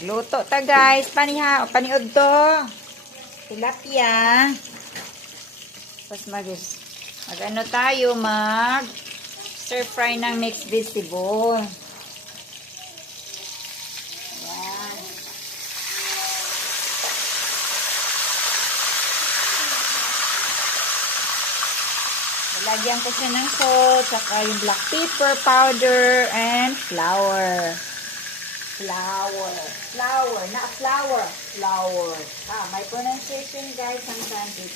Magluto ta guys. Paniod to. Tilapia. Tapos mag-ano tayo, stir fry ng mixed vegetable. Ayan. Lalagyan ko siya ng salt, saka yung black pepper powder, and flour. Flour, not flour. Flour. My pronunciation guys sometimes is